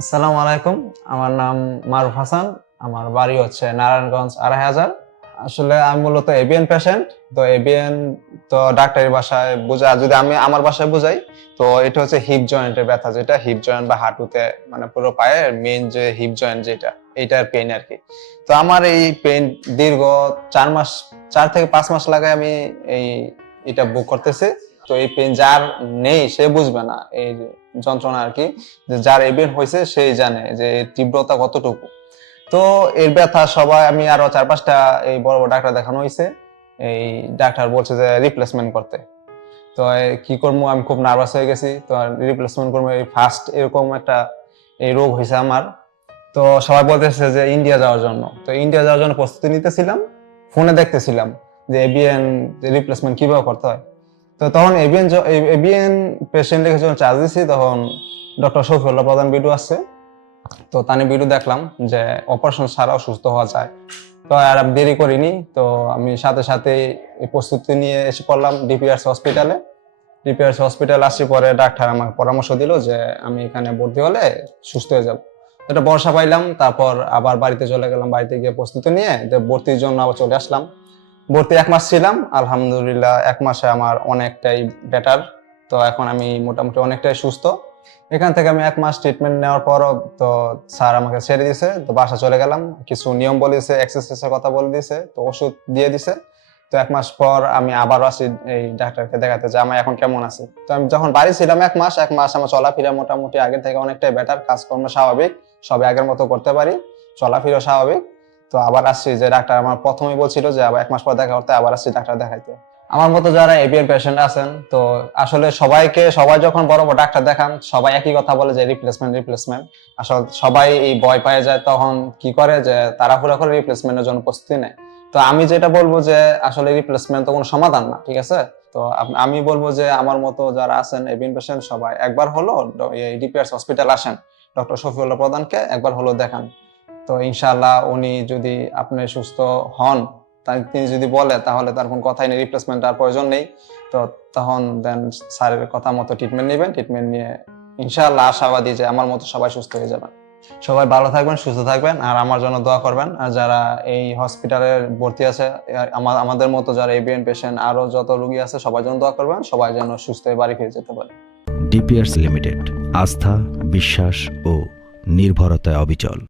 আসসালামু আলাইকুম। আমার নাম মারুফ হাসান। আমার বাড়ি হচ্ছে নারায়ণগঞ্জ, আড়াই হাজার। আসলে আমি মূলত এবিএন পেশেন্ট তো এবিএন তো ডাক্তারি ভাষায় বোঝা, যদি আমি আমার ভাষায় বোঝাই, তো এটা হচ্ছে হিপ জয়েন্টের ব্যথা যেটা হিপ জয়েন্ট বা হাঁটুতে মানে পুরো পায়ের মেন যে হিপ জয়েন্ট যেটা, এইটার পেন আর কি। তো আমার এই পেন দীর্ঘ চার মাস, চার থেকে পাঁচ মাস লাগে আমি এই, এটা বুক করতেছি। তো এই পেন যার নেই, সে বুঝবে না এই যন্ত্রণা আর কি যার এবিএন হয়েছে সেই জানে যে তীব্রতা কতটুকু। তো এর ব্যথা সবাই, আমি আরও চার পাঁচটা এই বড় বড় ডাক্তার দেখানো হয়েছে। এই ডাক্তার বলছে যে রিপ্লেসমেন্ট করতে। তো কি করব, আমি খুব নার্ভাস হয়ে গেছি। তো রিপ্লেসমেন্ট করব, এই ফার্স্ট এরকম একটা এই রোগ হয়েছে আমার। তো সবাই বলতেছে যে ইন্ডিয়া যাওয়ার জন্য। তো ইন্ডিয়া যাওয়ার জন্য প্রস্তুতি নিতেছিলাম, ফোনে দেখতেছিলাম যে এবিএন রিপ্লেসমেন্ট কীভাবে করতে হয়। তো তখন এবিএন এবিএন পেশেন্টের যখন চার্জ দিছি, তখন ডক্টর শফিউল্লাহ প্রধান ভিডিও আসছে তো তানি ভিডিও দেখলাম যে অপারেশন ছাড়াও সুস্থ হওয়া যায়। তো আর দেরি করিনি, তো আমি সাথে সাথে প্রস্তুতি নিয়ে এসে পড়লাম ডিপিআরস হসপিটালে ডিপিআরস হসপিটাল আসি পরে ডাক্তার আমাকে পরামর্শ দিল যে আমি এখানে ভর্তি হলে সুস্থ হয়ে যাব। এটা বর্ষা পাইলাম, তারপর আবার বাড়িতে চলে গেলাম, বাড়িতে গিয়ে প্রস্তুতি নিয়ে ভর্তির জন্য আবার চলে আসলাম। ভর্তি এক মাস ছিলাম, আলহামদুলিল্লাহ এক মাসে আমার অনেকটাই বেটার তো এখন আমি মোটামুটি অনেকটাই সুস্থ। এখান থেকে আমি এক মাস ট্রিটমেন্ট নেওয়ার পর তো স্যার আমাকে ছেড়ে দিয়েছে তো বাসা চলে গেলাম। কিছু নিয়ম বলে দিয়েছে এক্সারসাইজের কথা বলে দিয়েছে তো ওষুধ দিয়ে দিছে। তো এক মাস পর আমি আবার আসি এই ডাক্তারকে দেখাতে যে, আমার এখন কেমন আছে? তো আমি যখন বাড়ি ছিলাম এক মাস এক মাস আমার চলাফেরা মোটামুটি আগের থেকে অনেকটাই বেটার কাজকর্ম স্বাভাবিক সবে আগের মতো করতে পারি চলাফেরা স্বাভাবিক। তো আবার আসছি যে ডাক্তার আমার প্রথমেই বলছিল যে আবার এক মাস পর দেখা করতে, আবার আসছি ডাক্তার দেখাইতে। আমার মতো যারা এবিএন পেশেন্ট আছেন, তো আসলে সবাইকে, সবাই যখন বড় বড় ডাক্তার দেখান, সবাই একই কথা বলে যে রিপ্লেসমেন্ট রিপ্লেসমেন্ট আসলে সবাই এই ভয় পায় যায় তখন কি করে যে তাড়াহুড়া করে রিপ্লেসমেন্টের জন্য প্রস্তুতি নেয়। তো আমি যেটা বলব যে আসলে রিপ্লেসমেন্ট তো কোনো সমাধান না, ঠিক আছে? তো আমি বলব যে আমার মতো যারা আছেন এবিএন পেশেন্ট সবাই একবার হলো ডিপিআরস হসপিটাল আসেন, ডক্টর শফিউল্লাহ প্রধানকে একবার হলো দেখান। তো ইনশাআল্লাহ উনি যদি আপনি সুস্থ হন তিনি যদি বলে, তাহলে তার কোনো কথাই নেই রিপ্লেসমেন্ট আর প্রয়োজন নেই। তো তখন দেন স্যারের কথা মতো ট্রিটমেন্ট নেবেন ট্রিটমেন্ট নিয়ে ইনশাআল্লাহ আশাবাদী যে আমার মতো সবাই সুস্থ হয়ে যাবেন। সবাই ভালো থাকবেন, সুস্থ থাকবেন, আর আমার জন্য দোয়া করবেন। আর যারা এই হসপিটালে ভর্তি আছে আমাদের মতো যারা এবিএন পেশেন্ট আরও যত রোগী আছে, সবার জন্য দোয়া করবেন, সবাই যেন সুস্থ হয়ে বাড়ি ফিরে যেতে পারে। ডিপিআরস লিমিটেড আস্থা, বিশ্বাস ও নির্ভরতায় অবিচল।